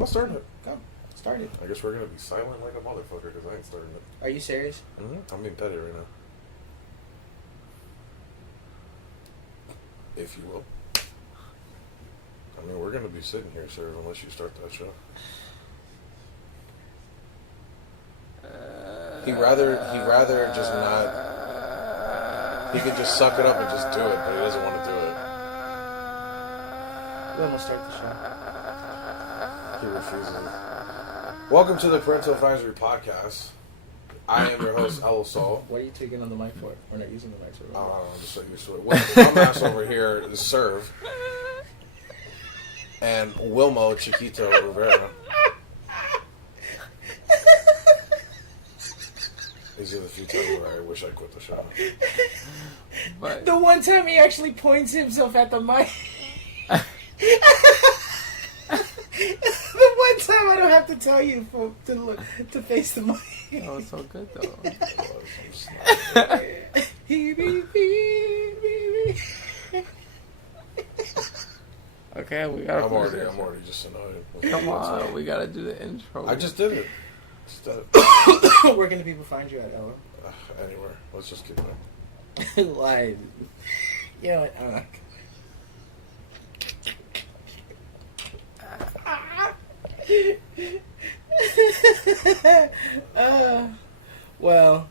not starting it. Go. Start it. I guess we're going to be silent like a motherfucker because I ain't starting it. Are you serious? Mm-hmm. I'm being petty right now. If you will. I mean, we're going to be sitting here, sir, unless you start that show. He'd rather just not. He could just suck it up and just do it, but he doesn't want to do it. When we'll start the show. He refuses. Welcome to the Parental Advisory Podcast. I am your host, El Sol. What are you taking on the mic for? We're not using the mic for it. I'm just so used to it. Well, the dumbass over here is Serve. And Wilmo Chiquito Rivera. These are the few times where I wish I quit the show. But the one time he actually points himself at the mic. The one time I don't have to tell you to face the mic. That was so good, though. Okay, we gotta. I'm already just annoyed. Come on, we gotta do the intro. I just did it. Where can the people find you at, Ella? Anywhere. Let's just keep going. Live. You know what? I'm not. Well,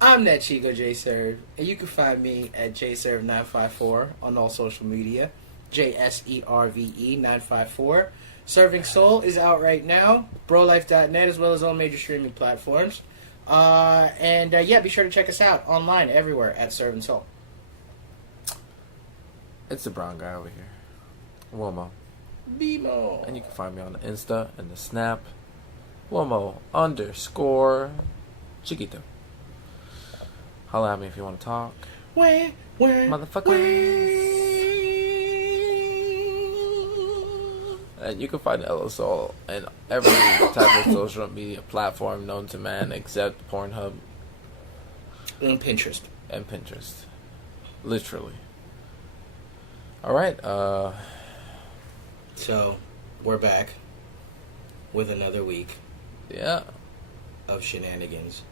I'm that Chico JServe, and you can find me at JServe954 on all social media. JSERVE 954. Serving Soul is out right now. BroLife.net as well as all major streaming platforms. And be sure to check us out online everywhere at Serving Soul. It's the brown guy over here, Womo. BMO. And you can find me on the Insta and the Snap, Womo_Chiquito. Holla at me if you want to talk. Where, motherfuckers. And you can find LSOL in every type of social media platform known to man except Pornhub. And Pinterest. And Pinterest. Literally. Alright, So, we're back with another week. Yeah. Of shenanigans.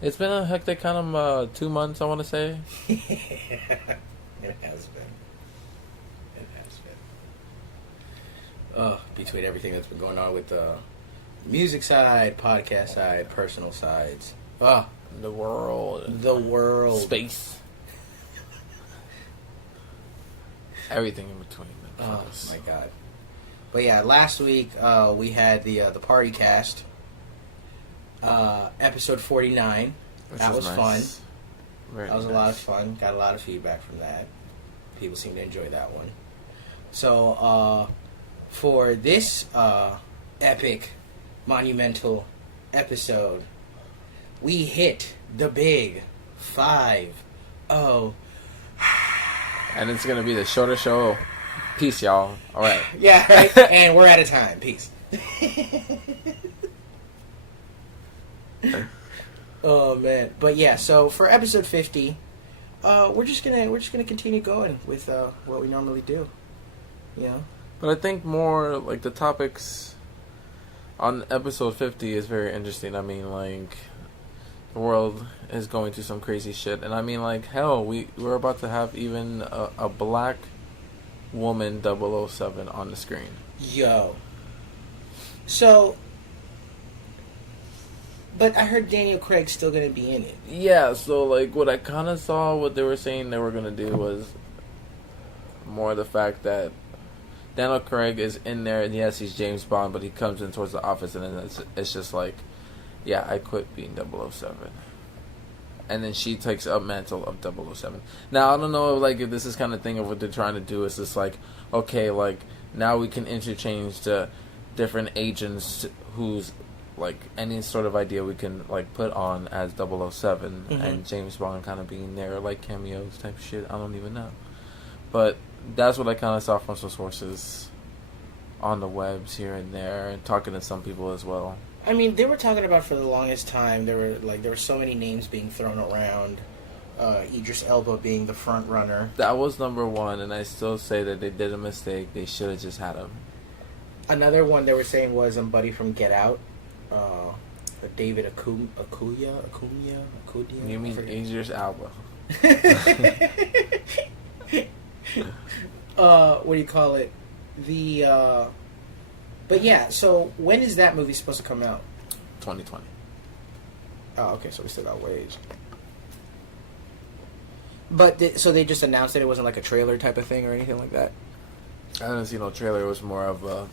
It's been a hectic kind of 2 months, I want to say. It has been. Between everything that's been going on with the music side, podcast side, personal sides. The world. Space. Everything in between. Oh, my God. But yeah, last week we had the party cast. Episode 49. That was nice. Fun. That was a lot of fun. Got a lot of feedback from that. People seem to enjoy that one. So, for this epic, monumental episode, we hit the big 5-0. And it's going to be the shorter show. Peace, y'all. All right. Yeah, right? And we're out of time. Peace. Oh, man. But yeah, so for episode 50, we're just gonna continue going with what we normally do. You know? But I think more like the topics on episode 50 is very interesting. I mean, like, the world is going through some crazy shit. And I mean, like, hell, we're about to have even a black woman 007 on the screen. Yo. So, but I heard Daniel Craig's still going to be in it. Yeah, so, like, what I kind of saw what they were saying they were going to do was more the fact that Daniel Craig is in there, and yes, he's James Bond, but he comes in towards the office, and then it's just like, yeah, I quit being 007. And then she takes up mantle of 007. Now, I don't know, like, if this is kind of thing of what they're trying to do is just like, okay, like, now we can interchange the different agents whose, like, any sort of idea we can, like, put on as 007, and James Bond kind of being there, like, cameos type shit. I don't even know. But that's what I kind of saw from some sources on the webs here and there, and talking to some people as well. I mean, they were talking about for the longest time. There were so many names being thrown around. Idris Elba being the front runner. That was number one, and I still say that they did a mistake. They should have just had him. Another one they were saying was Buddy from Get Out. David Acuna. You mean Idris Alba? What do you call it? But yeah. So when is that movie supposed to come out? 2020. Oh, okay. So we still got ways. But so they just announced it. It wasn't like a trailer type of thing or anything like that. I didn't see no trailer. It was more of a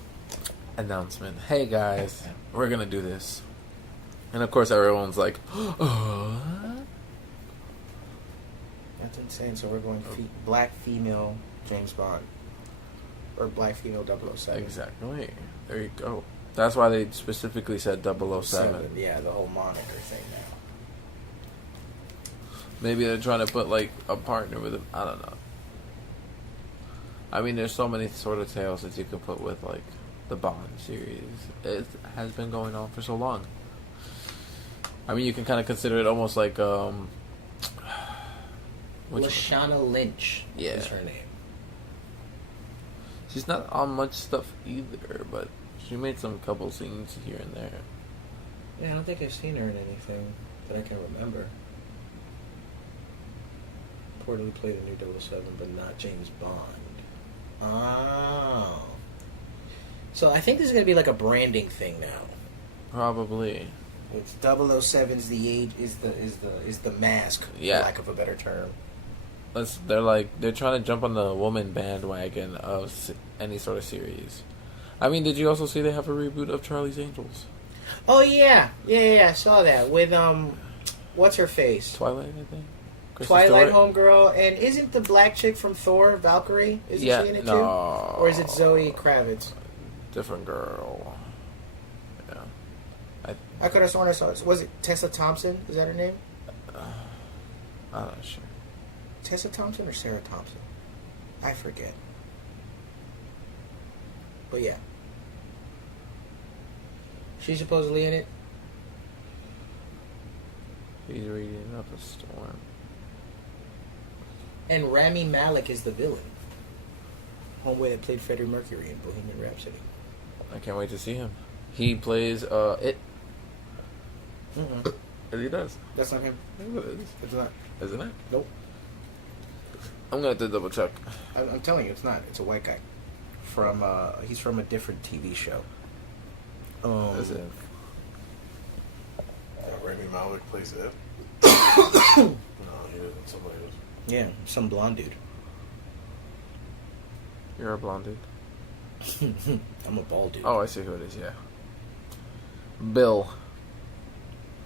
announcement. Hey guys, we're gonna do this, and of course everyone's like, "Oh." That's insane. So we're going black female James Bond or black female 007. Exactly. There you go. That's why they specifically said 007. Yeah, the whole moniker thing now. Maybe they're trying to put like a partner with him. I don't know. I mean, there's so many sort of tales that you can put with like the Bond series. It has been going on for so long. I mean, you can kind of consider it almost like Lashana Lynch is her name. She's not on much stuff either, but she made some couple scenes here and there. Yeah, I don't think I've seen her in anything that I can remember. Reportedly played a new 007, but not James Bond. Oh. So I think this is going to be like a branding thing now. Probably. It's 007's the age is the mask, for lack of a better term. They're trying to jump on the woman bandwagon of any sort of series. I mean, did you also see they have a reboot of Charlie's Angels? Oh yeah, I saw that with what's her face? Twilight, I think. Twilight homegirl, and isn't the black chick from Thor, Valkyrie? Isn't she in it too? Or is it Zoe Kravitz? Different girl. Yeah. I could have sworn I saw it. Was it Tessa Thompson? Is that her name? I'm not sure. Tessa Thompson or Sarah Thompson? I forget. But yeah. She's supposedly in it. He's reading up a storm. And Rami Malek is the villain. Homeboy that played Freddie Mercury in Bohemian Rhapsody. I can't wait to see him. He plays it. Mm-mm. He does. That's not him. It is. It's not. Isn't it? Nope. I'm gonna have to double check. I'm telling you, it's not. It's a white guy. He's from a different TV show. Is it? Rami Malek plays it. No, he doesn't. Somebody else. Yeah, some blonde dude. You're a blonde dude. I'm a bald dude. Oh, I see who it is. Yeah. Bill.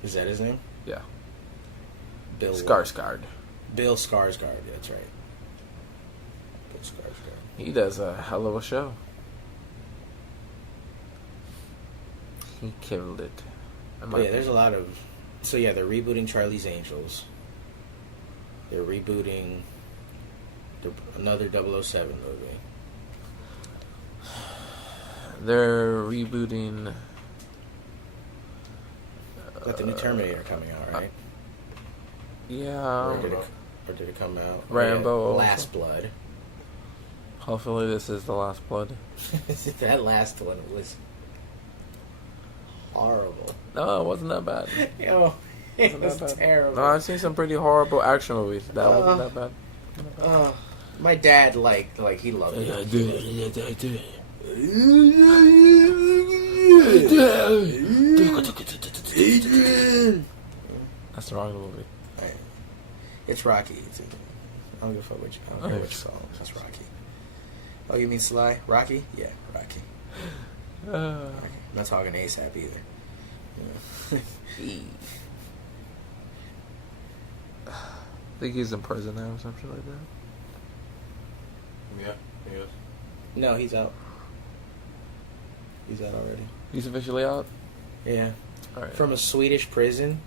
Is that his name? Yeah. Bill Skarsgård. Bill Skarsgård. That's right. Bill Skarsgård. He does a hell of a show. He killed it. Yeah, there's a lot of. So yeah, they're rebooting Charlie's Angels. They're rebooting another 007 movie. They're rebooting. Got the new Terminator coming out, right? Yeah. Or did it come out? Rambo. Yeah, Last Blood. Hopefully, this is the last blood. That last one was horrible. No, it wasn't that bad. Yo, it was terrible. No, I've seen some pretty horrible action movies. That wasn't that bad. My dad he loved it. I do. That's the wrong movie. It's Rocky. I don't give a fuck which. I don't care which song. That's Rocky. Oh, you mean Sly? Rocky? Yeah, Rocky. I'm not talking ASAP either. Yeah. I think he's in prison now or something like that. Yeah, he is. No, he's out. He's out already. He's officially out? Yeah. All right. From a Swedish prison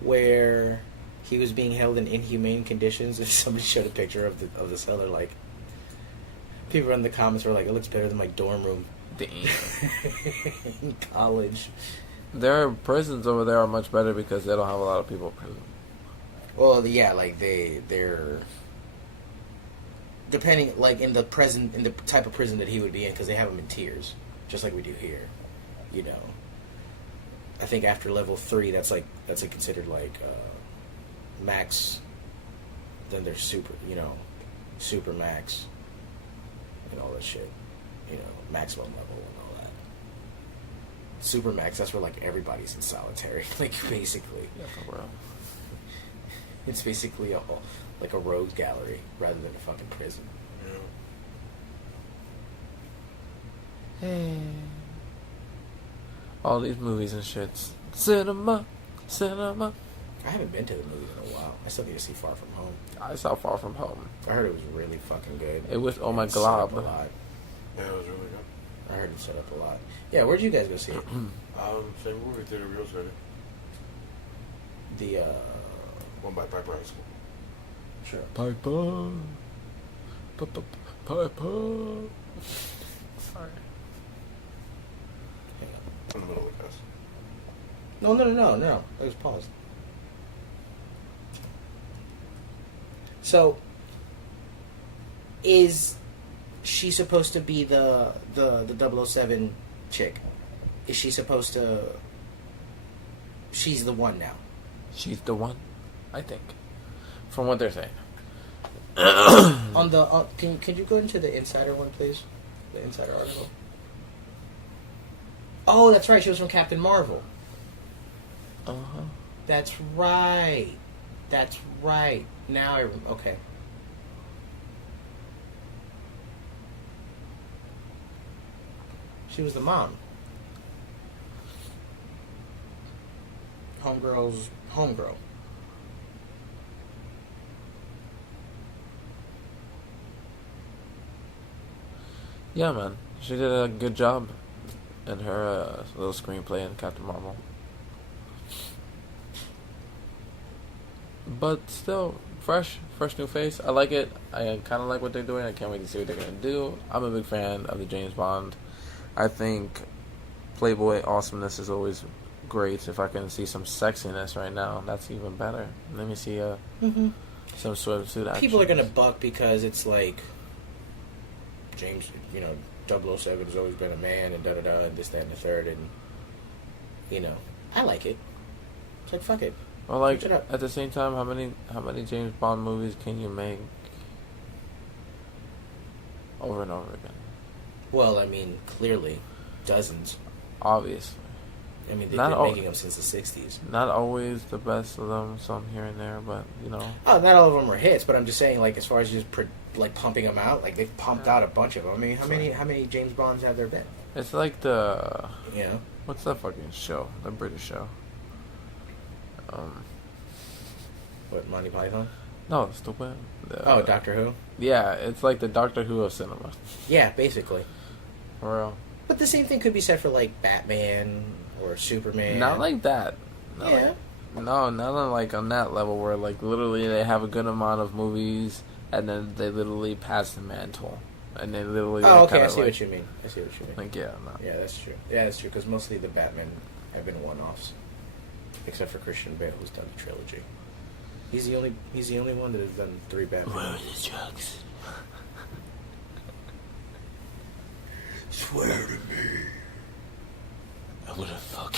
where he was being held in inhumane conditions, and somebody showed a picture of the cellar. Like, people in the comments were like, "It looks better than my dorm room." Damn. In college. Their prisons over there are much better because they don't have a lot of people in prison. Well, yeah, like they're depending, like in the type of prison that he would be in, because they have them in tiers. just like we do here. You know, I think after level 3, that's considered like max. Then there's super, super max, and all that shit. Maximum level and all that. Super max, that's where like everybody's in solitary, like basically. Yeah, for real. It's basically a rogues gallery rather than a fucking prison. Hey. All these movies and shits. Cinema. I haven't been to the movie in a while. I still need to see Far From Home. I saw Far From Home. I heard it was really fucking good. It was, oh my It set up god. a lot. Yeah, it was really good. I heard it set up a lot. Yeah, where'd you guys go see it? Same movie theater we also had. The One by Piper High School. sure. Piper. Piper. Sorry. Hang on. In the middle of the cast. No. It was paused. So, is she supposed to be the 007 chick? Is she supposed to? She's the one now. She's the one, I think. From what they're saying. On the can you go into the Insider one, please? The Insider article. Oh, that's right. She was from Captain Marvel. Uh-huh. That's right. Now okay. She was the mom. Homegirl's homegirl. Yeah, man. She did a good job in her little screenplay in Captain Marvel. But still, fresh new face. I like it. I kind of like what they're doing. I can't wait to see what they're going to do. I'm a big fan of the James Bond. I think Playboy awesomeness is always great. If I can see some sexiness right now, that's even better. Let me see some swimsuit action. People are gonna buck because it's like James, 007 has always been a man and da-da-da and this, that, and the third, and I like it. It's like, fuck it. Well, like, Switch it up. at the same time, how many James Bond movies can you make over and over again? Well, I mean, clearly, dozens. Obviously. I mean, they've Not been all- making them since the 60s. Not always the best of them, some here and there, but, Oh, not all of them are hits, but I'm just saying, like, as far as just, pumping them out, like, they've pumped out a bunch of them. I mean, how many James Bonds have there been? it's like the... Yeah. What's that fucking show? The British show. What, Monty Python? No, stupid. Oh, Doctor Who? Yeah, it's like the Doctor Who of cinema. Yeah, basically. For real. But the same thing could be said for, like, Batman or Superman. Not like that. Not Yeah. not on, like, on that level where, like, literally they have a good amount of movies and then they literally pass the mantle. And they literally... Oh, okay, I kinda, see what you mean. Like, yeah, no. Yeah, that's true. Yeah, that's true, because mostly the Batman have been one-offs. Except for Christian Bale, who's done a trilogy. He's the only one that has done 3 Batman. Where are the drugs? Swear to me. I'm gonna fuck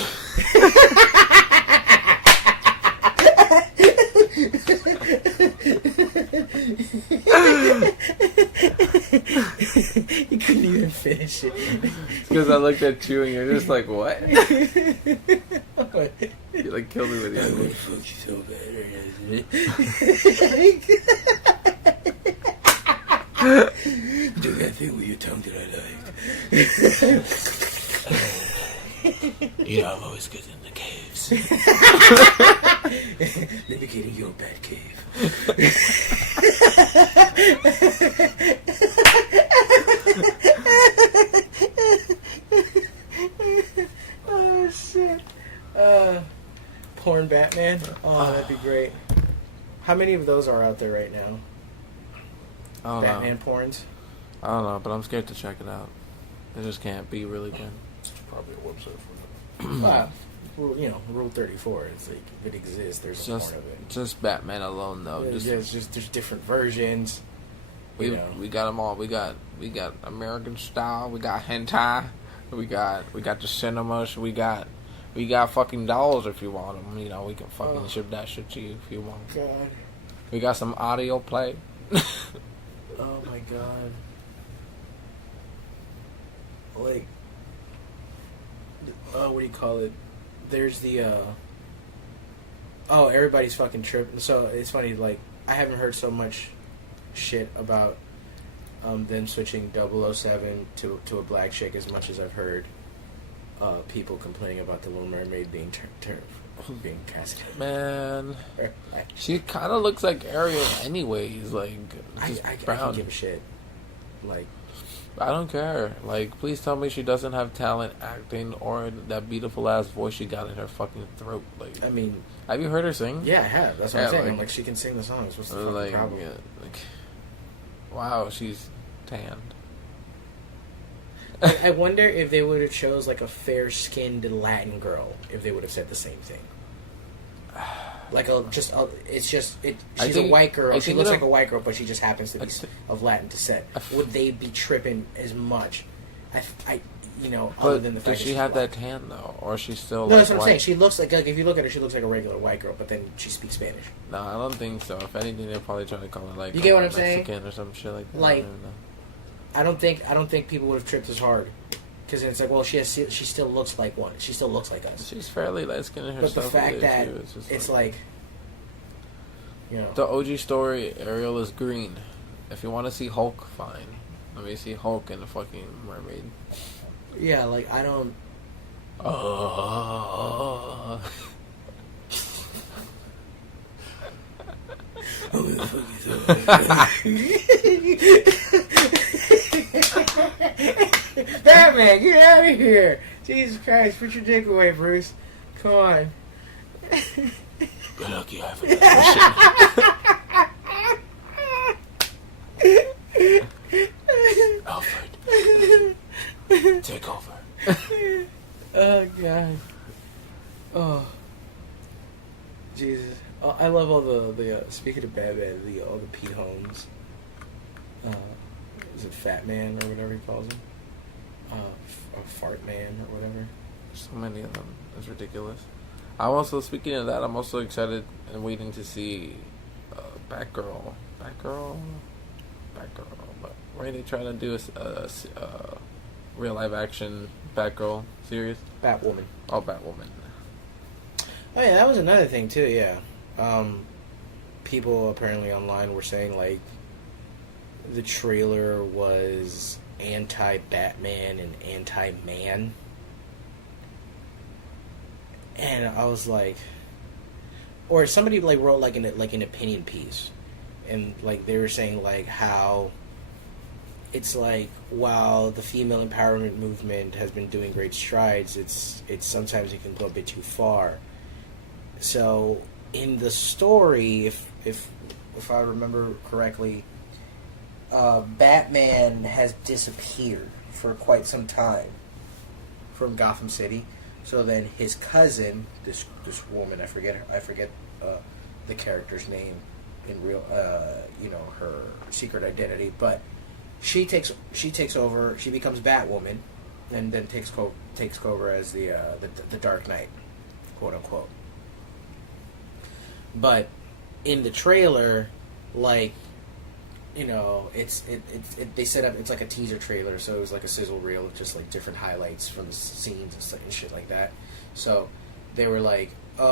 You couldn't even finish it. Because I looked at you and you're just like, what? What? You like killed me with your I'm gonna fuck you so bad, do that thing with your tongue that I like. I'm always good in the caves. Let me get in your bad cave. Oh shit. Porn Batman? Oh, that'd be great. How many of those are out there right now? I don't Batman know. porns? I don't know, but I'm scared to check it out. It just can't be really good. It's probably a website for that. Wow. Rule 34. It's like, if it exists, there's a Just, porn of it. just Batman alone, though. There's different versions. We got them all. We got American style. We got hentai. We got the cinemas. We got fucking dolls if you want them. You know, we can fucking ship that shit to you if you want. God. We got some audio play. Oh my god. Like, what do you call it? There's the, everybody's fucking tripping. So, it's funny, like, I haven't heard so much shit about, them switching 007 to a black chick as much as I've heard, people complaining about the Little Mermaid being being cast. Man, she kind of looks like Ariel anyways, like, just I brown. don't give a shit. Like, I don't care. Like, please tell me she doesn't have talent acting or that beautiful ass voice she got in her fucking throat. Like, I mean, have you heard her sing? yeah, I have. That's what I'm saying. like, I'm like, she can sing the songs. What's the fucking like, problem? yeah, like, wow, she's tanned. I wonder if they would have chose like a fair-skinned Latin girl if they would have said the same thing. Like she's a white girl. She looks like a white girl, but she just happens to be of Latin descent. Would they be tripping as much? Other than the fact does she have that tan though, or is she still? No, like, that's what I'm white? saying. She looks like if you look at her, she looks like a regular white girl, but then she speaks Spanish. No, I don't think so. If anything, they're probably trying to call her like you get what I'm Mexican saying, or some shit like that. Like, I don't think people would have tripped as hard because it's like, well, she still looks like one. She still looks like us. She's fairly light skinned herself. But the fact that too, it's like, you know, the OG story, Ariel is green. If you want to see Hulk, fine. Let me see Hulk and the fucking mermaid. yeah, like I don't. Batman, get out of here! Jesus Christ, put your dick away, Bruce. Come on. Good luck, you have that Alfred, take over. Oh God. Oh. Jesus. Oh, I love all the speaking of Batman, all the Pete Holmes. Is it Fat Man or whatever he calls him? Fart Man or whatever. So many of them. It's ridiculous. I'm also, speaking of that, I'm also excited and waiting to see Batgirl. But why are they trying to do a real live action Batgirl series? Batwoman. Oh, Batwoman. Oh yeah, that was another thing too. Yeah, people apparently online were saying like the trailer was anti-Batman and anti-man, and I was like, or somebody like wrote like an opinion piece, and like they were saying like how it's like while the female empowerment movement has been doing great strides, it's sometimes it can go a bit too far. So in the story, if I remember correctly, Batman has disappeared for quite some time from Gotham City. So then his cousin, this woman, I forget the character's name in real, her secret identity, but she takes over. She becomes Batwoman, and then takes over as the Dark Knight, quote unquote. But in the trailer, like, you know, they set up, it's like a teaser trailer, so it was like a sizzle reel of just like different highlights from the scenes and stuff and shit like that. So they were like, the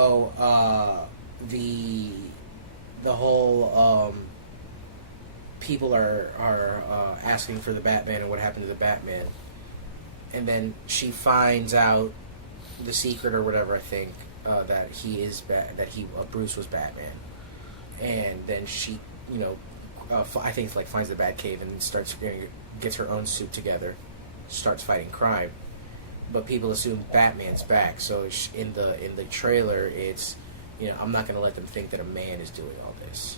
whole people are asking for the Batman and what happened to the Batman, and then she finds out the secret or whatever, I think, that Bruce was Batman, and then she, you know, I think like finds the Batcave and gets her own suit together, starts fighting crime, but people assume Batman's back. So in the trailer, it's, you know, I'm not going to let them think that a man is doing all this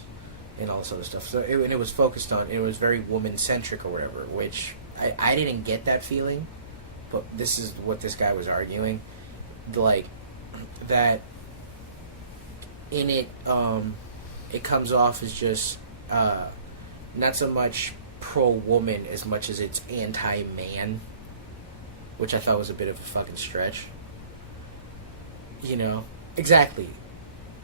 and all this other stuff. So it was focused on, it was very woman centric or whatever, which I didn't get that feeling, but this is what this guy was arguing, like that in it, it comes off as just not so much pro-woman as much as it's anti-man. which I thought was a bit of a fucking stretch. You know, exactly.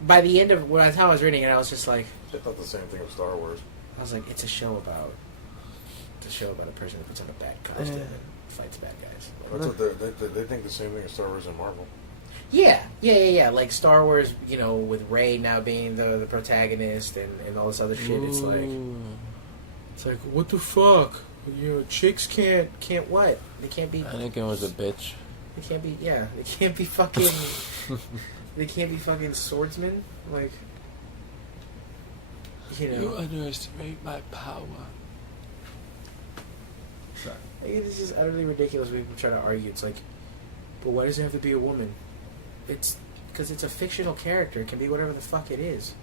By the end of when I was reading it, I was just like, I thought the same thing of Star Wars. I was like, it's a show about a person who puts on a bad costume and fights bad guys. That's what they think the same thing as Star Wars and Marvel. Yeah. Like Star Wars, you know, with Rey now being the protagonist and all this other shit. It's like, what the fuck? You know, chicks can't what? They can't be. Anakin was a bitch. They can't be. Yeah, they can't be fucking. They can't be fucking swordsmen. Like, you know. You underestimate my power. Sorry. It's just utterly ridiculous when people try to argue. It's like, but why does it have to be a woman? It's because it's a fictional character. It can be whatever the fuck it is.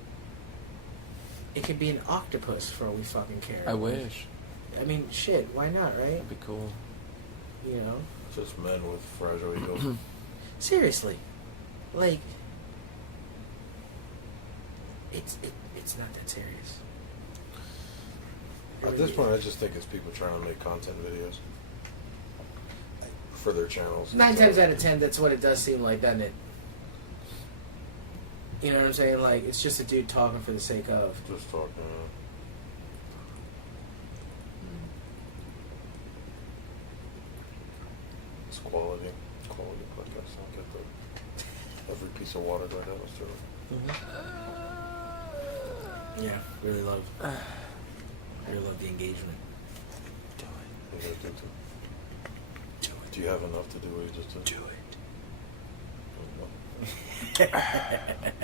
It could be an octopus for all we fucking care. I wish. I mean, shit, why not, right? That'd be cool. You know? Just men with fragile egos. Seriously. Like, it's not that serious. At this point, I just think it's people trying to make content videos for their channels. 9 times out of 10, that's what it does seem like, doesn't it? You know what I'm saying? Like, it's just a dude talking for the sake of. Just talking. It's quality podcast. I'll get every piece of water right now. Yeah, really love the engagement. Do you have enough to do what you just did? Do it.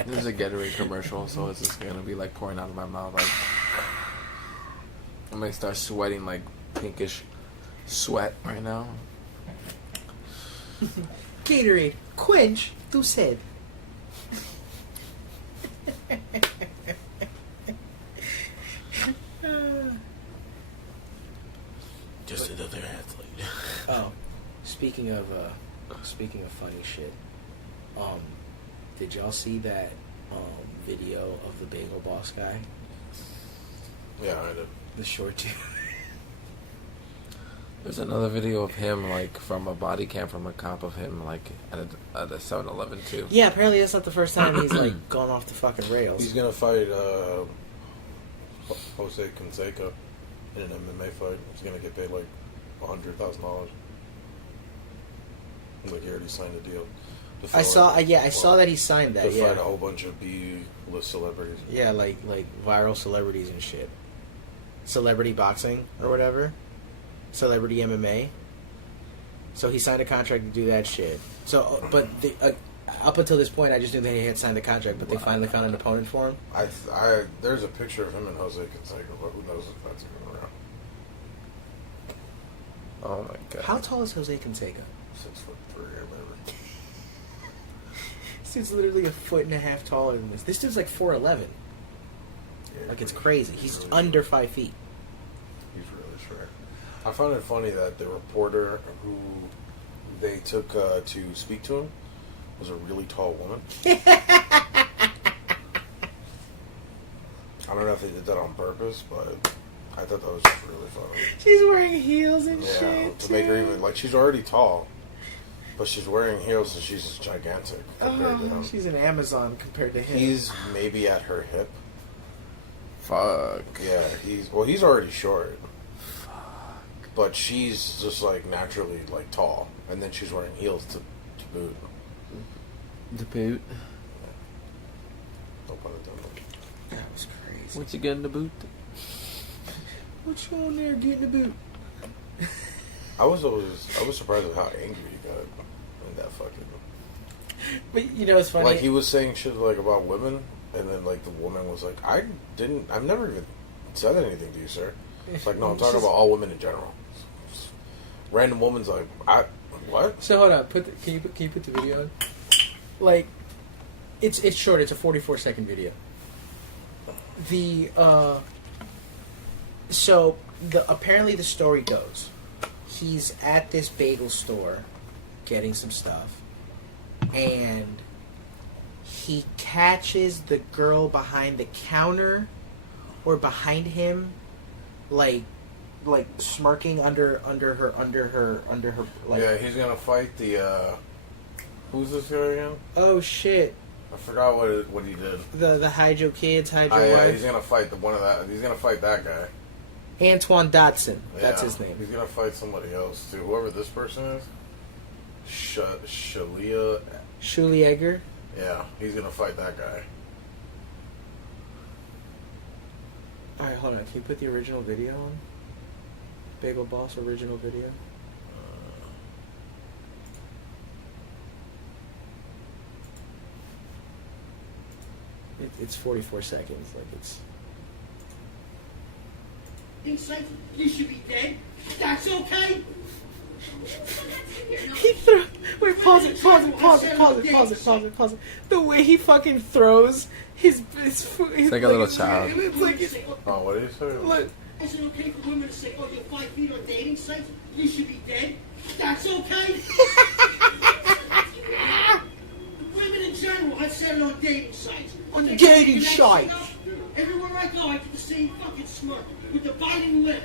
This is a Gatorade commercial, so it's just gonna be like pouring out of my mouth. Like, I'm gonna start sweating like pinkish sweat right now. Gatorade, quench tu sed. Just another athlete. Oh, speaking of funny shit, did y'all see that video of the Bagel Boss guy? Yeah, I did. The short dude. There's another video of him, like, from a body cam from a cop of him, like, at a 7-Eleven, too. Yeah, apparently that's not the first time he's, like, gone off the fucking rails. He's gonna fight Jose Canseco in an MMA fight. He's gonna get paid like $100,000. Like he already signed a deal. I saw that he signed that. To Yeah, fight a whole bunch of B-list celebrities. yeah, like viral celebrities and shit. Celebrity boxing or whatever. Celebrity MMA. So he signed a contract to do that shit. So, but up until this point, I just knew that he had signed the contract, but they finally found an opponent for him. There's a picture of him and Jose Canseco, but who knows if that's going around. Oh my god. How tall is Jose Canseco? 6'3" or whatever. This dude's literally 1.5 feet taller than this. This dude's like 4'11". Yeah, Like, it's crazy. He's under 5 feet. He's really short. I found it funny that the reporter who they took to speak to him was a really tall woman. I don't know if they did that on purpose, but I thought that was just really funny. She's wearing heels and shit. To make her even, like, she's already tall, but she's wearing heels and she's just gigantic compared to him. She's an Amazon compared to him. He's maybe at her hip. Fuck. Yeah, he's already short. Fuck. But she's just, like, naturally, like, tall. And then she's wearing heels to boot. The boot. No pun intended. That was crazy. What you getting the boot? What you on there getting the boot? I was surprised at how angry he got in that fucking. But you know, it's funny. Like he was saying shit like about women, and then like the woman was like, I've never even said anything to you, sir. It's like, no, I'm talking about all women in general. Random woman's like, what? So hold on, can you put the video on? Like, it's short. It's a 44-second video. Apparently the story goes, he's at this bagel store getting some stuff, and he catches the girl behind the counter or behind him, like like smirking under her like. Yeah, he's gonna fight the. Who's this guy again? Oh shit! I forgot what he did. The Hydro Kids, Hydro Yeah, wife. he's gonna fight He's gonna fight that guy. Antoine Dotson. That's Yeah, his name. He's gonna fight somebody else too. Whoever this person is. Shalia. Shuli Egger. Yeah, he's gonna fight that guy. All right, hold on. Can you put the original video on? Bagel Boss original video. It's 44 seconds. Like it's. Inside, you should be dead. That's okay. He throw. Wait, pause it. The way he fucking throws his food. It's like a little child. It's like Oh, what did he say? look. Is it okay for women to say, "Oh, you're 5 feet on dating sites"? You should be dead. That's okay. Women in general have said it on dating sites. On Okay, dating can I sites. shut up? Everywhere I go, I get the same fucking smirk with the biting lip.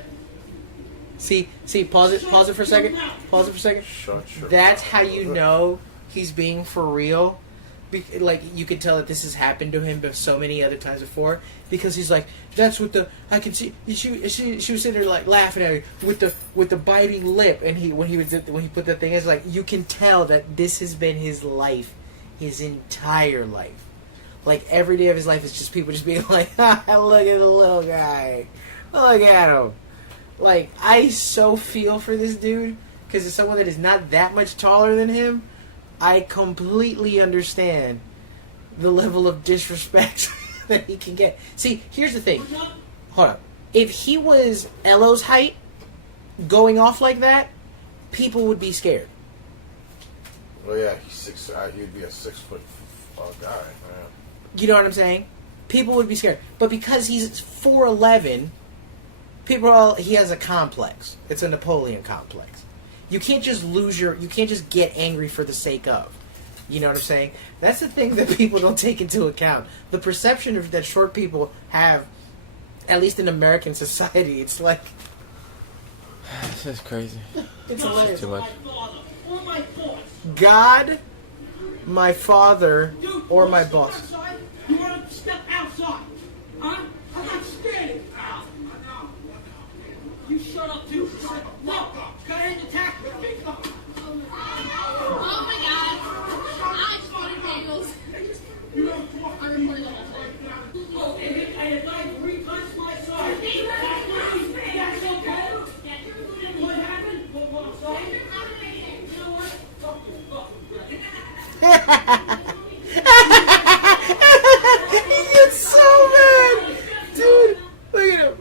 See. Pause it for a second. Pause it for a second. Shut your That's mouth. how you know he's being for real. Like you can tell that this has happened to him so many other times before because he's like, that's what I can see. She was sitting there like laughing at me with the biting lip, and when he put that thing, it's like you can tell that this has been his life, his entire life. Like every day of his life is just people just being like, look at the little guy, look at him. Like I so feel for this dude because as someone that is not that much taller than him. I completely understand the level of disrespect that he can get. See, here's the thing. Hold on. If he was Elo's height, going off like that, people would be scared. Well, yeah, he'd be a 6 foot guy. Man. You know what I'm saying? People would be scared. But because he's 4'11", he has a complex. It's a Napoleon complex. You can't just you can't just get angry for the sake of. You know what I'm saying? That's the thing that people don't take into account. The perception that short people have, at least in American society, it's like... This is crazy. It's hilarious. Too much. God, my father, or my boss. You want to step outside? Huh? I'm not standing. You shut up too. Look, go ahead and attack me. Oh my god. I just wanted bagels. You don't talk. I reported that. Oh, and if I advise 3 times my size. That's okay. What happened? What I'm saying? You know what? Fuck you. He gets so mad! Dude, look at him.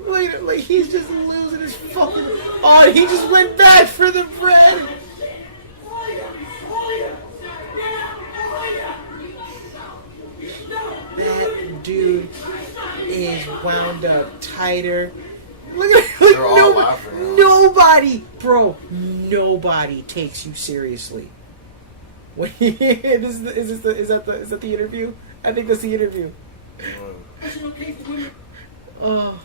Like, he's just losing his fucking... Oh, he just went back for the bread! That dude is wound up tighter. Look at him. They're all laughing. Nobody takes you seriously. Wait, is that the interview? I think that's the interview. Is it okay for women? Oh.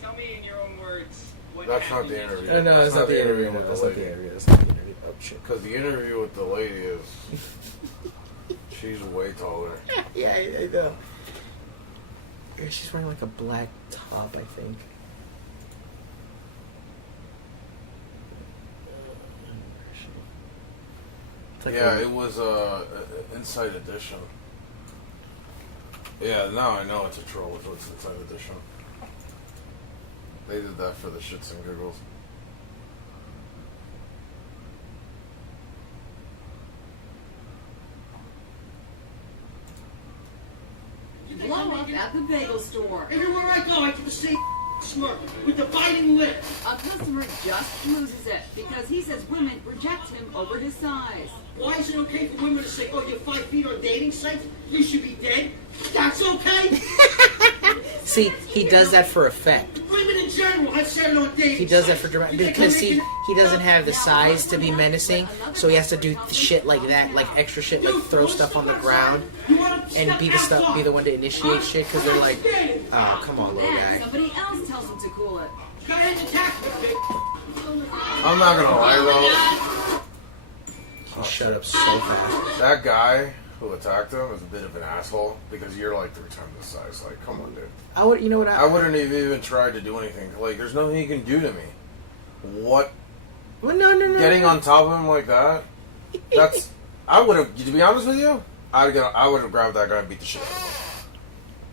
Tell me in your own words what That's not happened the yesterday. interview. No, that's not the interview. with That's the not the lady. interview. That's not the interview. Oh shit. Because the interview with the lady is... she's way taller. Yeah, I know. Yeah, she's wearing like a black top, I think. It's like Yeah, a- it was Inside Edition. Yeah, now I know it's a troll with what's Inside Edition. They did that for the shits and giggles. Blow up at the bagel store. Everywhere I go, I get the same smirk with the biting lip. A customer just loses it because he says women reject him over his size. Why is it okay for women to say, "Oh, you're 5 feet on dating sites"? You should be dead. That's okay. See, he does that for effect. Women in general has said it on dating He does that sites. for dramatic You because think he doesn't have the size to be menacing, so he has to do shit like that, like extra shit, like throw stuff on the ground and be the one to initiate shit because they're like, oh come on, little Then guy. somebody else tells him to cool it. Go ahead and attack me, bitch. I'm not gonna lie He shut up so fast. though. That guy who attacked him is a bit of an asshole because you're like 3 times the size. Like, come on, dude. I would, you know what? I wouldn't have even tried to do anything. Like, there's nothing he can do to me. What? Well, no. Getting on top of him like that? That's. I would have. To be honest with you, I would have grabbed that guy and beat the shit out of him.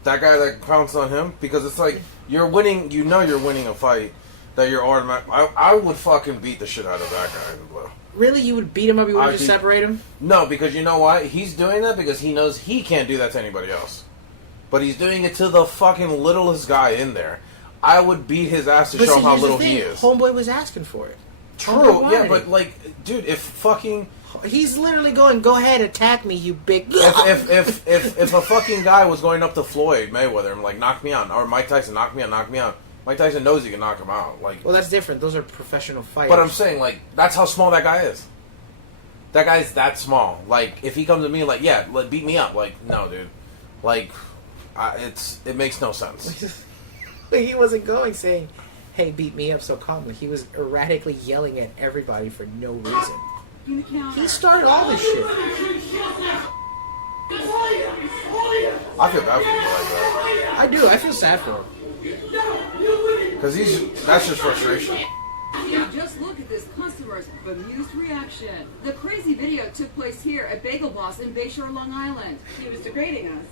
That guy that pounced on him, because it's like you're winning. You know you're winning a fight. That you're automatic. I would fucking beat the shit out of that guy in blue. Really, you would beat him up? You wouldn't I'd just beat- separate him? No, because you know why? He's doing that because he knows he can't do that to anybody else. But he's doing it to the fucking littlest guy in there. I would beat his ass to But show see, him how here's the little thing. he is. Homeboy was asking for it. True, Homeboy yeah, wanted but it. like, dude, if fucking He's literally going, go ahead, attack me, you big... if a fucking guy was going up to Floyd Mayweather and like knock me out, or Mike Tyson knock me out, Mike Tyson knows he can knock him out. Like, Well, that's different. Those are professional fighters. but I'm saying like that's how small that guy is. That guy's that small. Like, if he comes to me like, yeah, beat me up. Like, no, dude. Like, it makes no sense. He wasn't going saying, hey, beat me up so calmly. He was erratically yelling at everybody for no reason. He started all this shit. I feel bad for people like that I do. I feel sad for him. because that's just frustration. Just look at this customer's bemused reaction. The crazy video took place here at Bagel Boss in Bayshore, Long Island. He was degrading us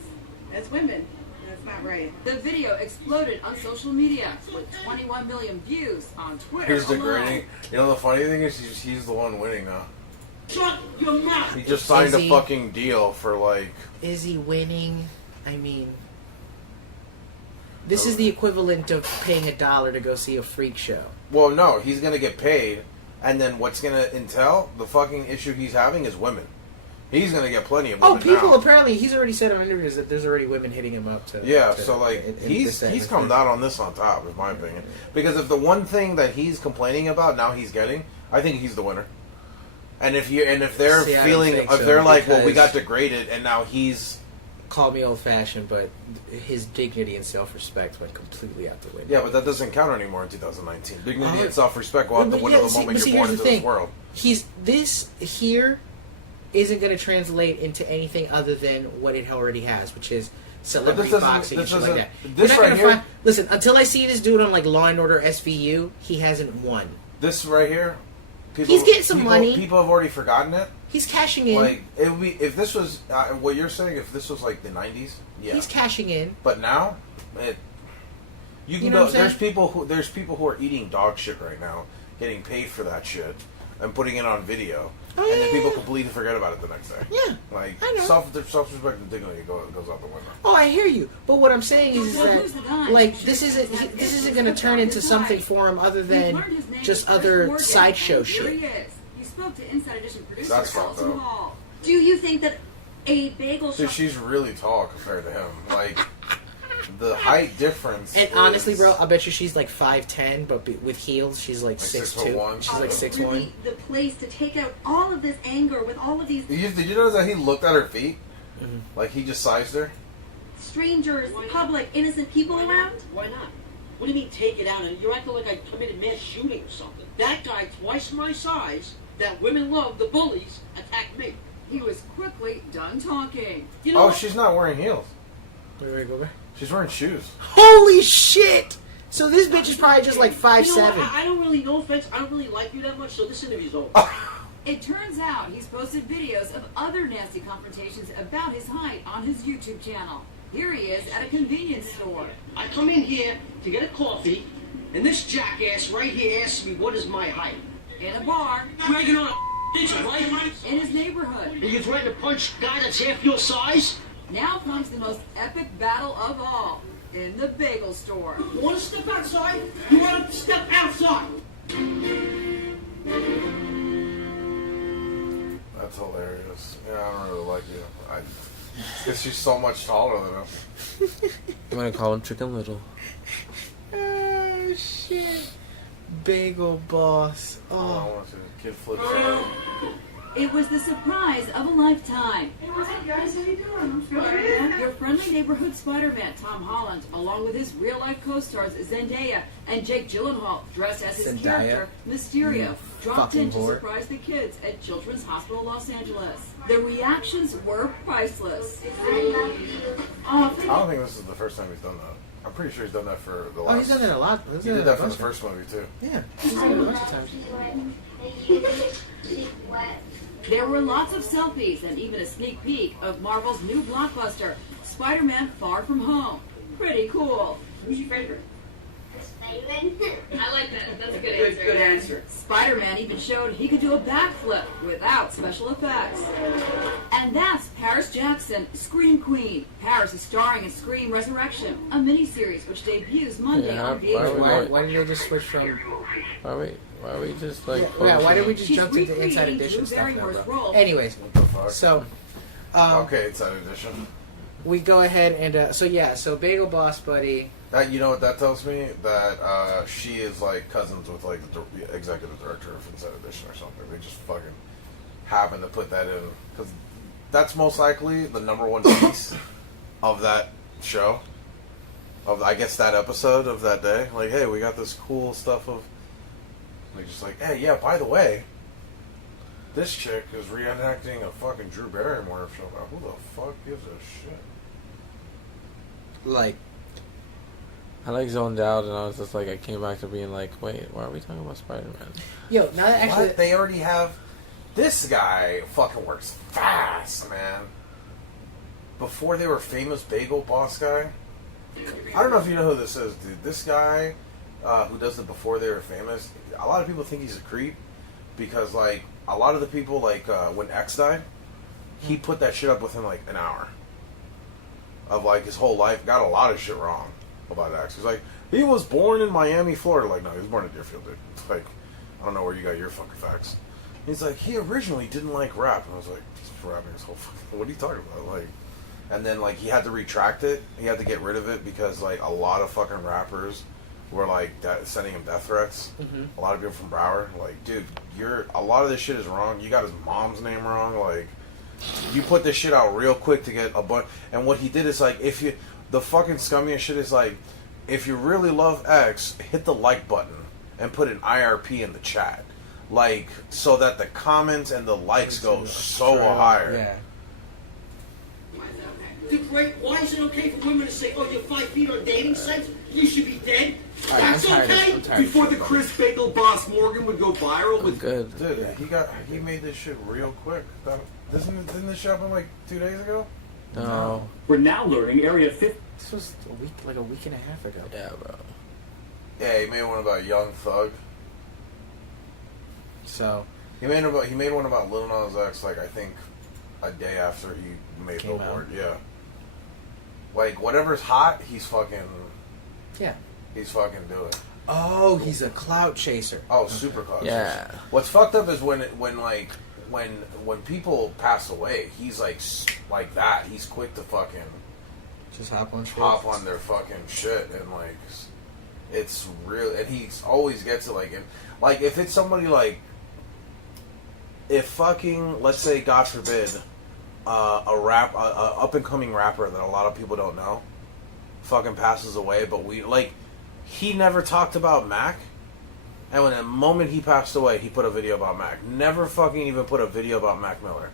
as women. That's not right. The video exploded on social media with 21 million views on Twitter He's alone. degrading. You know, the funny thing is he's the one winning now. Shut your mouth. He just signed Is a he? fucking deal for like. Is he winning? I mean... This is the equivalent of paying $1 to go see a freak show. Well, no, he's gonna get paid, and then what's gonna entail the fucking issue he's having is women. He's gonna get plenty of Oh, women people now. apparently, he's already said on interviews that there's already women hitting him up to... Yeah, to- so like in he's this, that, and the come third. down on this on top, in my opinion. Because if the one thing that he's complaining about now he's getting, I think he's the winner. And if they're See, I don't feeling, think if so, they're like, well, we because- got degraded, and now he's Call me old-fashioned, but his dignity and self-respect went completely out the window. yeah, but that doesn't count anymore in 2019. Dignity Oh. and self-respect go out the But window yeah, the see- moment but see, you're born here's into the this thing. world. This here isn't going to translate into anything other than what it already has, which is celebrity doesn't- boxing and this shit like doesn't- that. this You're not right gonna here- find, listen, until I see this dude on like Law and Order SVU, he hasn't won. This right here, people, He's getting some money. People have already forgotten it. He's cashing in. Like it would be if this was what you're saying. If this was like the 90s, yeah. He's cashing in. But now, you can You know go. what I'm saying? There's people who are eating dog shit right now, getting paid for that shit, and putting it on video, Oh, and then yeah, people yeah. completely forget about it the next day. Yeah, Like I know. self-respect and dignity goes out the window. Oh, I hear you. But what I'm saying is So who's the guy? that, like, this isn't going to turn into something for him other We than learned his name just was other Morgan, sideshow and here shit. he is. He spoke to Inside Edition producer That's fucked Alton up. Hall. Do you think that a bagel Dude, shop... she's really tall compared to him. Like the height difference. And honestly, is- bro, I bet you she's like 5'10", but with heels, she's like Like 6'2". 6'1". She's like 6'1". really the place to take out all of this anger with all of these Did you notice that he looked at her feet? Mhm. Like he just sized her. strangers, Why not? public, innocent people Why not? around? Why not? What do you mean take it out? And you're acting like I committed mass shooting or something. That guy, twice my size, that women love, the bullies, attacked me. He was quickly done talking. You know Oh, what? she's not wearing heels. Wait, go back. She's wearing shoes. Holy shit! So this bitch is probably just like 5'7". You know what? I don't really, no offense, I don't really like you that much, so this interview's over. It turns out he's posted videos of other nasty confrontations about his height on his YouTube channel. Here he is at a convenience store. I come in here to get a coffee, and this jackass right here asks me what is my height. In a bar, Dragging on a bitch, right? in his neighborhood. And you threaten to punch a guy that's half your size? Now comes the most epic battle of all. In the bagel store. You want to step outside? You want to step outside? That's hilarious. Yeah, I don't really like you. I guess she's so much taller than him. I'm gonna call him Chicken Little. Oh shit. Bagel Boss. I Oh. want to see the kid flip out. It was the surprise of a lifetime. Hey, what's up, guys? How you doing? I'm Spider-Man. Your friendly neighborhood Spider-Man, Tom Holland, along with his real-life co-stars Zendaya and Jake Gyllenhaal, dressed as his Zendaya? character Mysterio, You dropped fucking in to whore. surprise the kids at Children's Hospital Los Angeles. The reactions were priceless. I don't think this is the first time he's done that. I'm pretty sure he's done that for the last. Oh, he's done that a lot. He did that for the first movie too. Yeah, he's done it a bunch of times. There were lots of selfies and even a sneak peek of Marvel's new blockbuster, Spider-Man Far From Home. Pretty cool. Who's your favorite? I like that. That's a good answer. Good answer. Spider-Man even showed he could do a backflip without special effects. And that's Paris Jackson, Scream Queen. Paris is starring in Scream Resurrection, a miniseries which debuts Monday Yeah, on why are we- VH1. Why did they just switch from... Why are we just like? Yeah, why did we just She's jump into Inside recreating Edition Drew stuff now, Barrymore's bro? role. Anyways, What the fuck? so... Okay, Inside Edition. we go ahead and... so Bagel Boss, buddy... You know what that tells me? That she is like cousins with like the executive director of Inside Edition or something. They just fucking happen to put that in because that's most likely the number one piece of that show. Of I guess that episode of that day. Like, hey, we got this cool stuff of. Like, just like, hey, yeah. By the way, this chick is reenacting a fucking Drew Barrymore show. Now, who the fuck gives a shit? Like... I like zoned out, and I was just like, I came back to being like, wait, why are we talking about Spider-Man? Yo, now that actually... What? They already have. This guy fucking works fast, man. Before they were famous Bagel Boss guy. I don't know if you know who this is, dude. This guy who does it before they were famous. A lot of people think he's a creep because, like, a lot of the people, like, when X died, he put that shit up within like an hour of like his whole life. Got a lot of shit wrong about X. He's like, he was born in Miami, Florida. Like, no, he was born in Deerfield, dude. It's like, I don't know where you got your fucking facts. He's like, he originally didn't like rap. And I was like, he's rapping his whole fucking, what are you talking about? Like, and then, like, he had to retract it. He had to get rid of it because, like, a lot of fucking rappers were, like, sending him death threats. Mhm. A lot of people from Broward. Like, dude, a lot of this shit is wrong. You got his mom's name wrong. Like, you put this shit out real quick to get a bunch. And what he did is, like, the fucking scummiest shit is, like, if you really love X, hit the like button and put an IRP in the chat. Like, so that the comments and the likes go so higher. Yeah. Great. Why is it okay for women to say, "Oh, you're 5 feet on dating sites"? You should be dead. Alright, That's I'm tired okay. of- I'm tired of Before the shit, Chris Bagel Boss Morgan would go viral with Good. Dude, he made this shit real quick. Didn't this shit happen like 2 days ago? No. We're now learning Area 50. This was a week and a half ago. Yeah, bro. Yeah, he made one about Young Thug. So... He made one about Lil Nas X, like, I think a day after he made Came Billboard. out. Yeah. Like, whatever's hot, he's fucking doing. Oh, he's a clout chaser. Oh, super close. Yeah. What's fucked up is when people pass away, he's like that. He's quick to fucking Just hop on shit. hop on their fucking shit and like it's real. And he always gets it like if it's somebody like if fucking let's say God forbid a up and coming rapper that a lot of people don't know fucking passes away, but he never talked about Mac. And when the moment he passed away, he put a video about Mac. Never fucking even put a video about Mac Miller.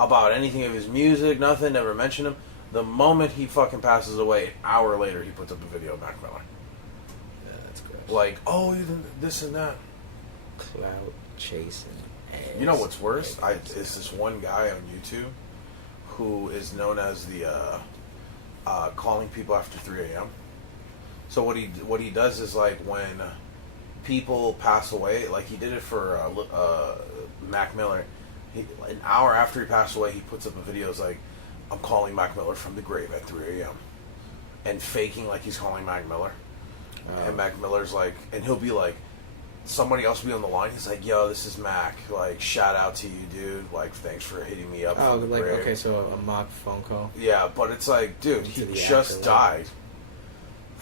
About anything of his music, nothing, never mentioned him. The moment he fucking passes away, an hour later, he puts up a video of Mac Miller. Yeah, that's gross. Like, oh, this and that. Clout chasing. You know what's worse? It's this one guy on YouTube who is known as the calling people after 3 a.m. So what he does is like when people pass away, like he did it for Mac Miller. An hour after he passed away, he puts up a video. It's like, I'm calling Mac Miller from the grave at 3 a.m. and faking like he's calling Mac Miller. And Mac Miller's like, and he'll be like, somebody else will be on the line. He's like, yo, this is Mac. Like, shout out to you, dude. Like, thanks for hitting me up. Oh, from the like, grave. okay, so a mock phone call. Yeah, but it's like, dude, he To the just afterlife. died.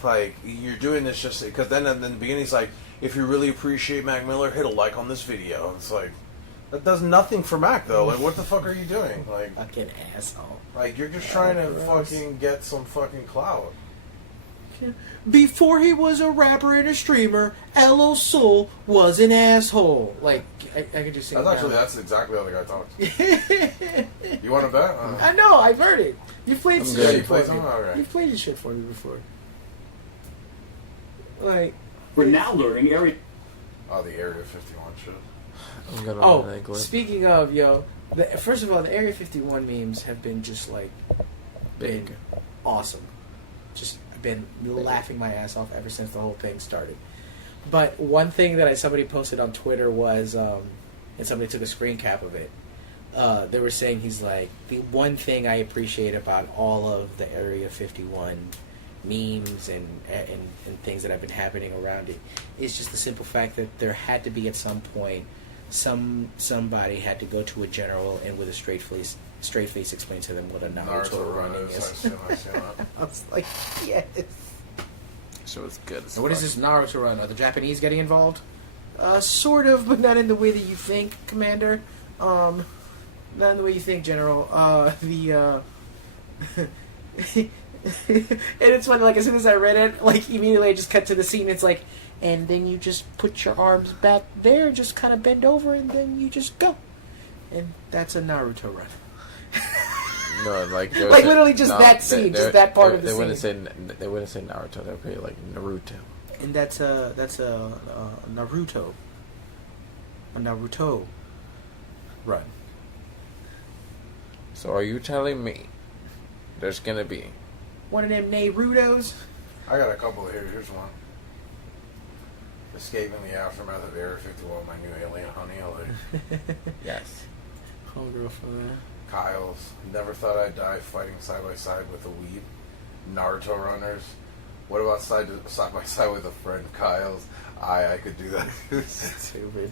Like, you're doing this just because then in the beginning it's like, if you really appreciate Mac Miller, hit a like on this video. It's like, that does nothing for Mac though. Like, what the fuck are you doing? Like, Fucking asshole. like you're just trying to gross. fucking get some fucking clout. Before he was a rapper and a streamer, LL Soul was an asshole. Like, I could just sing That's exactly how the guy talks. You want to bet? I know, I've heard it. You've played some good. shit You for played me. some? Okay. You've played this shit for me before. Like, We're now learning area. Oh, the Area 51 shit. I'm gonna oh, run that clip. speaking of, yo, first of all, the Area 51 memes have been just, like, Big. been awesome. Just been laughing my ass off ever since the whole thing started. But one thing that somebody posted on Twitter was, and somebody took a screen cap of it. They were saying he's like, the one thing I appreciate about all of the Area 51 memes and things that have been happening around it is just the simple fact that there had to be at some point somebody had to go to a general and with a straight face explain to them what a Naruto running is. I was like, yes. So it's good. So what is this Naruto run? Are the Japanese getting involved? Sort of, but not in the way that you think, Commander. Not in the way you think, General. And it's funny, like, as soon as I read it, like, immediately I just cut to the scene, it's like, and then you just put your arms back there, just kind of bend over, and then you just go. And that's a Naruto run. No, like literally just that scene, just that part of the they scene. They wouldn't say Naruto. They would say like Naruto. And that's a Naruto. A Naruto run. So are you telling me there's gonna be One of them Narutos. I got a couple here. Here's one. Escaping the aftermath of Area 51, my new alien honey. yes? Homegirl from that. Kyle's. Never thought I'd die fighting side by side with a weeb. Naruto runners. What about side by side with a friend? Kyle's. I could do that. Stupid.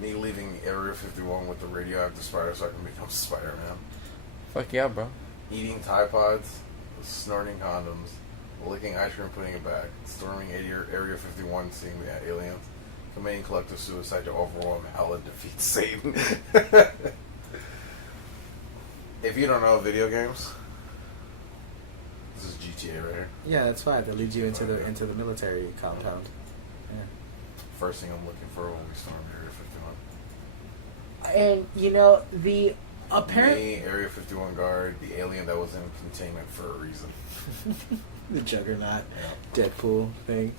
Me leaving Area 51 with the radioactive spider so I can become Spider-Man. Fuck yeah, bro. Eating Tide Pods. Snorting condoms. Licking ice cream, putting it back. Storming Area 51, seeing the aliens. Committing collective suicide to overwhelm hell and defeat Satan. If you don't know video games, this is GTA right here. Yeah, that's fine. That leads you into the military compound. Yeah. First thing I'm looking for when we storm Area 51. And you know the apparent Me, Area 51 guard, the alien that was in containment for a reason. the Juggernaut, Deadpool thing.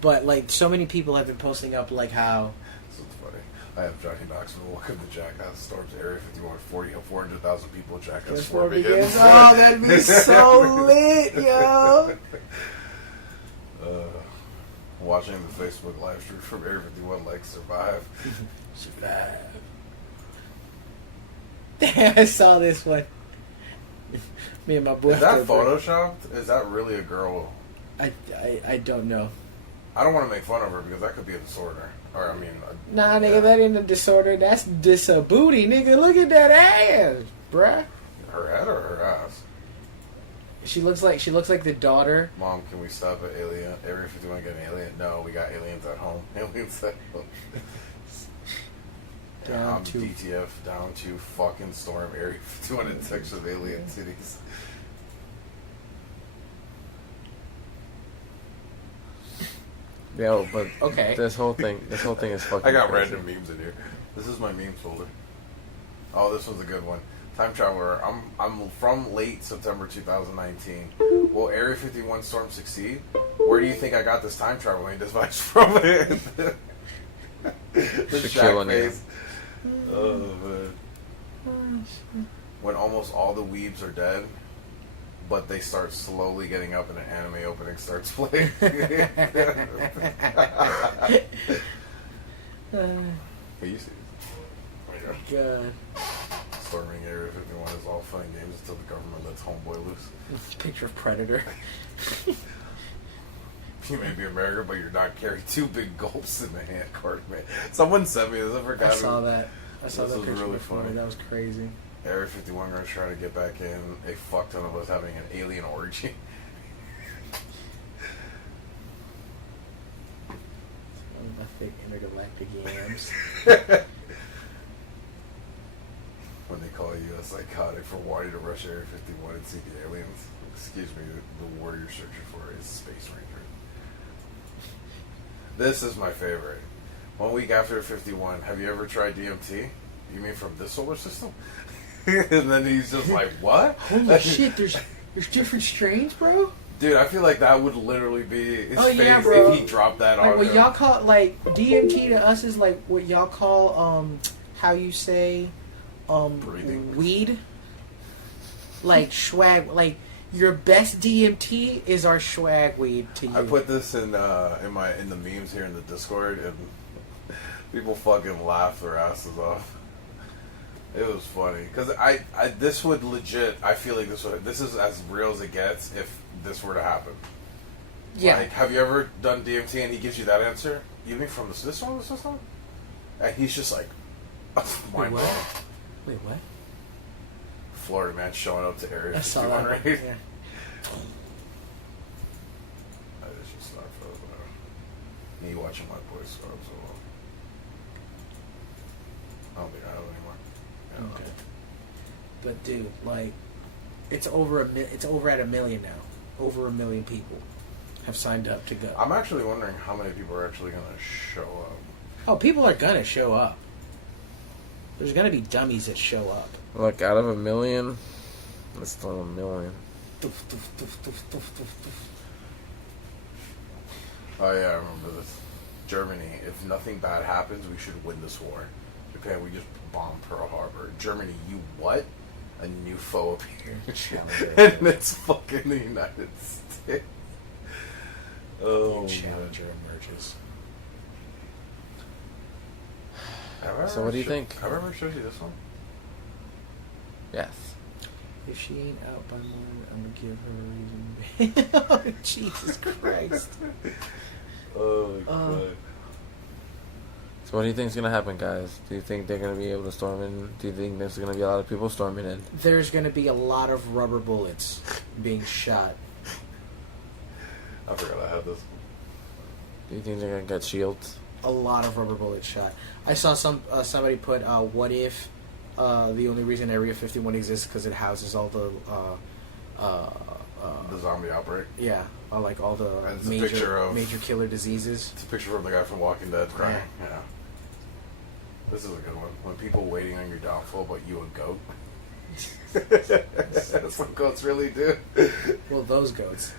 But like so many people have been posting up like how. This is funny. I have Johnny Knoxville welcome to Jackass storms Area 51. 400,000 people. Jackass 4 begins. Oh, that'd be so lit, yo. Watching the Facebook live stream from Area 51 like survive. Survive. I saw this one. Me and my boy. Is that photoshopped? Is that really a girl? I don't know. I don't want to make fun of her because that could be a disorder. Or, I mean... Nah, nigga, that ain't a disorder. That's just a booty, nigga. Look at that ass, bruh. Her head or her ass? She looks like the daughter. Mom, can we stop at Area 51 and get an alien? No, we got aliens at home. Aliens at home. Down to DTF, down to fucking storm Area 51 and text with alien titties. Yo, but okay. This whole thing is fucking. I got crazy. random memes in here. This is my memes folder. Oh, this was a good one. Time traveler. I'm from late September 2019. Will Area 51 storm succeed? Where do you think I got this time traveling device from? The Shaq face. Oh man. When almost all the weebs are dead, but they start slowly getting up and an anime opening starts playing. Are you serious? Oh my God. Storming Area 51 is all fun and games until the government lets homeboy loose. Picture of Predator. You may be American, but you're not carrying two big gulps in the hand card, man. Someone sent me this. I forgot. I saw that. I saw This that was picture really before. funny. That was crazy. Area 51 girls trying to get back in. A fuck ton of us having an alien orgy. I think intergalactic yams. When they call you a psychotic for wanting to rush Area 51 and see the aliens. Excuse me, the word you're searching for is Space Ranger. This is my favorite. 1 week after 51, have you ever tried DMT? You mean from this solar system? And then he's just like, what? Holy shit, there's different strains, bro? Dude, I feel like that would literally be his face yeah, bro. if he dropped that Like on what him. y'all call, like, DMT to us is like what y'all call, how you say, Breathing. weed? Like, swag, like, your best DMT is our swag weed to you. I put this in the memes here in the Discord, and people fucking laugh their asses off. It was funny because I this would legit. I feel like this is as real as it gets if this were to happen. Yeah. Like, have you ever done DMT and he gives you that answer? You mean from this one, the system? And he's just like, mind blown. Wait, what? Florida man showing up to Area I saw 51 that. right? Yeah. It's just not for me watching my boys Scrubs a lot. I don't think I have it anymore. Yeah. Okay. But dude, like, it's over at 1 million now. Over 1 million people have signed up to go. I'm actually wondering how many people are actually going to show up. Oh, people are gonna show up. There's gonna be dummies that show up. Look, out of 1 million, that's still 1 million. Oh yeah, I remember this. Germany, if nothing bad happens, we should win this war. Japan, we just bombed Pearl Harbor. Germany, you what? A new foe appeared. And it's fucking the United States. Oh, New challenger emerges. So what do you think? Have I ever showed you this one? Yes. If she ain't out by morning, I'm gonna give her a reason. Jesus Christ. Oh, God. So what do you think is going to happen, guys? Do you think they're going to be able to storm in? Do you think there's going to be a lot of people storming in? There's gonna be a lot of rubber bullets being shot. I forgot I had this. Do you think they're going to get shields? A lot of rubber bullets shot. I saw somebody put, what if the only reason Area 51 exists because it houses all the The zombie outbreak. yeah, like all the And it's a picture of- major killer diseases. It's a picture from the guy from Walking Dead crying. Yeah. This is a good one. When people waiting on your downfall, but you a goat. That's what goats really do. Well, those goats.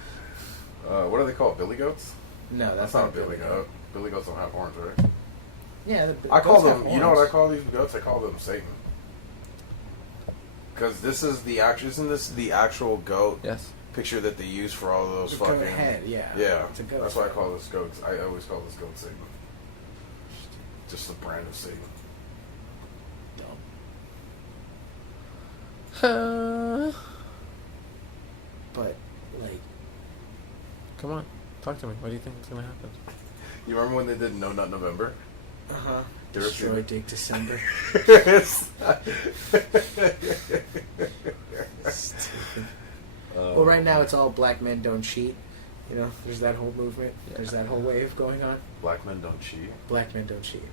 What are they called? Billy goats? No, That's not a billy goat. Billy goats don't have horns, right? Yeah, I call goats have them. You know what I horns. call these goats? I call them Satan. Because this is the actual. Isn't this the actual goat Yes. picture that they use for all those The goat fucking head, yeah. Yeah, It's a goat that's why I head. call this goats. I always call this goat Satan. Just the brand of Satan. Dumb. But, like, Come on. Talk to me. What do you think is going to happen? You remember when they did No Nut November? They were Destroy seeing- Dick December. Stupid. Well, right now it's all black men don't cheat. You know, there's that whole movement. There's that whole wave going on. Black men don't cheat. Black men don't cheat.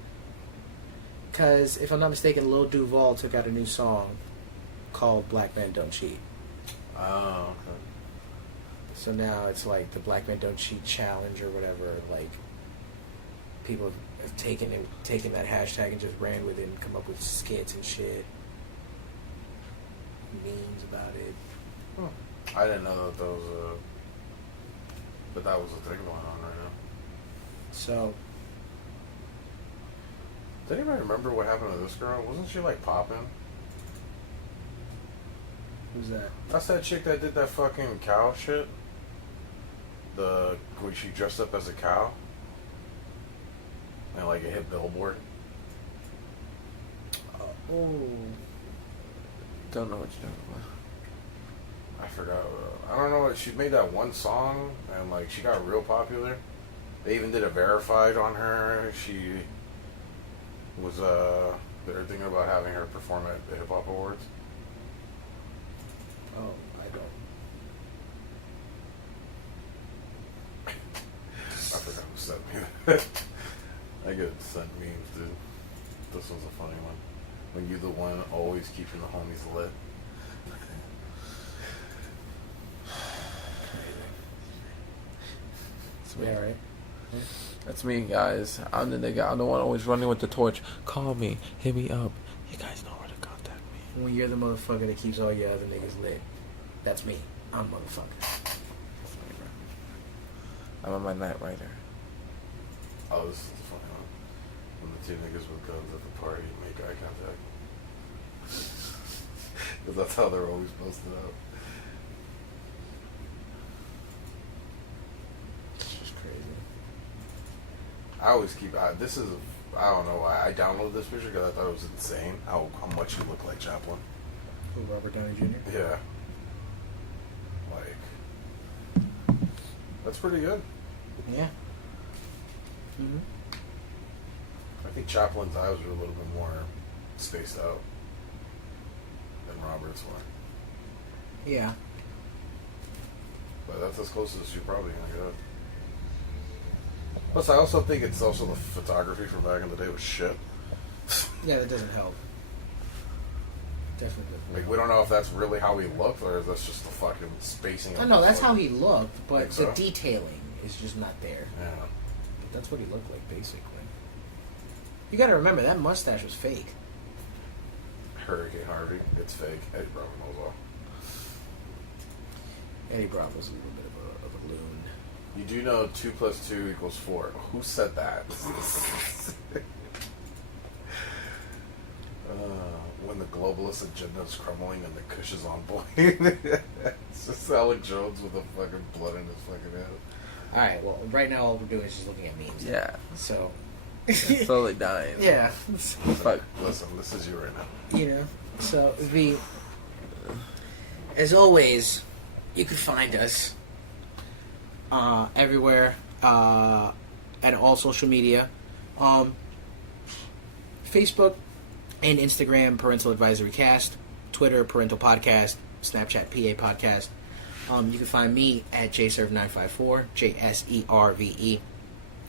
Because, if I'm not mistaken, Lil Duval took out a new song called Black Men Don't Cheat. Oh, okay. So now it's like the Black Men Don't Cheat challenge or whatever. Like, people have taken that hashtag and just ran with it and come up with skits and shit. Memes about it. I didn't know that that was a thing going on right now. So, Does anybody remember what happened to this girl? Wasn't she like popping? who's that? That's that chick that did that fucking cow shit. When she dressed up as a cow. And like it hit Billboard. Oh. Don't know what you're talking about. I forgot. I don't know. She made that one song and like she got real popular. They even did a verified on her. She was they were thinking about having her perform at the Hip Hop Awards. Oh, I don't. I forgot who sent me that. I get sent memes, dude. This was a funny one. When you the one always keeping the homies lit. That's me. Yeah, right. That's me, guys. I'm the nigga. I'm the one always running with the torch. Call me. Hit me up. You guys know where to contact me. When you're the motherfucker that keeps all your other niggas lit, that's me. I'm motherfucker. I'm on my night rider. Oh, this is a funny one. When the two niggas with guns at the party make eye contact. Because that's how they're always posted up. It's just crazy. I always keep. This is. I don't know why I downloaded this picture because I thought it was insane how much he looked like Chaplin. Who, Robert Downey Jr.? Yeah. Like. That's pretty good. Yeah. Mm-hmm. I think Chaplin's eyes were a little bit more spaced out than Robert's were. Yeah. But that's as close as you're probably gonna get. Plus, I also think it's also the photography from back in the day was shit. Yeah, that doesn't help. Definitely doesn't. Like, we don't know if that's really how he looked, or if that's just the fucking spacing. I know that's how he looked, but Think the so? detailing is just not there. Yeah. But that's what he looked like, basically. You got to remember that mustache was fake. Hurricane Harvey, it's fake. Eddie Bravo knows all. Eddie Bravo's a little bit of a loon. You do know 2 + 2 = 4. Who said that? When the globalist agenda is crumbling and the Kush is on point. It's just Alec Jones with the fucking blood in his fucking head. All right. Well, right now all we're doing is just looking at memes. Yeah. So. I'm slowly dying. Yeah. Fuck. Listen, this is you right now. You know. So as always, you can find us everywhere at all social media, Facebook and Instagram, Parental Advisory Cast, Twitter, Parental Podcast, Snapchat, PA Podcast. You can find me at jserve954, JSERVE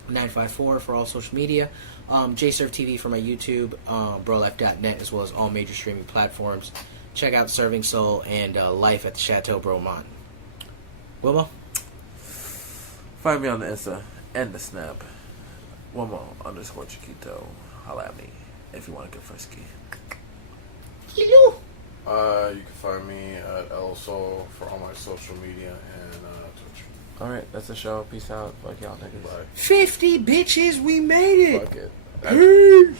954 for all social media. JServe TV for my YouTube, brolife.net, as well as all major streaming platforms. Check out Serving Soul and Life at the Chateau Bromont. Wilma? Find me on the Insta and the Snap. Womo_Chiquito. Holla at me if you want to get frisky. You do. You can find me at El Sol for all my social media and Twitch. Alright, that's the show. Peace out. Fuck y'all niggas. Bye. 50 bitches, we made it. Fuck it. Peace.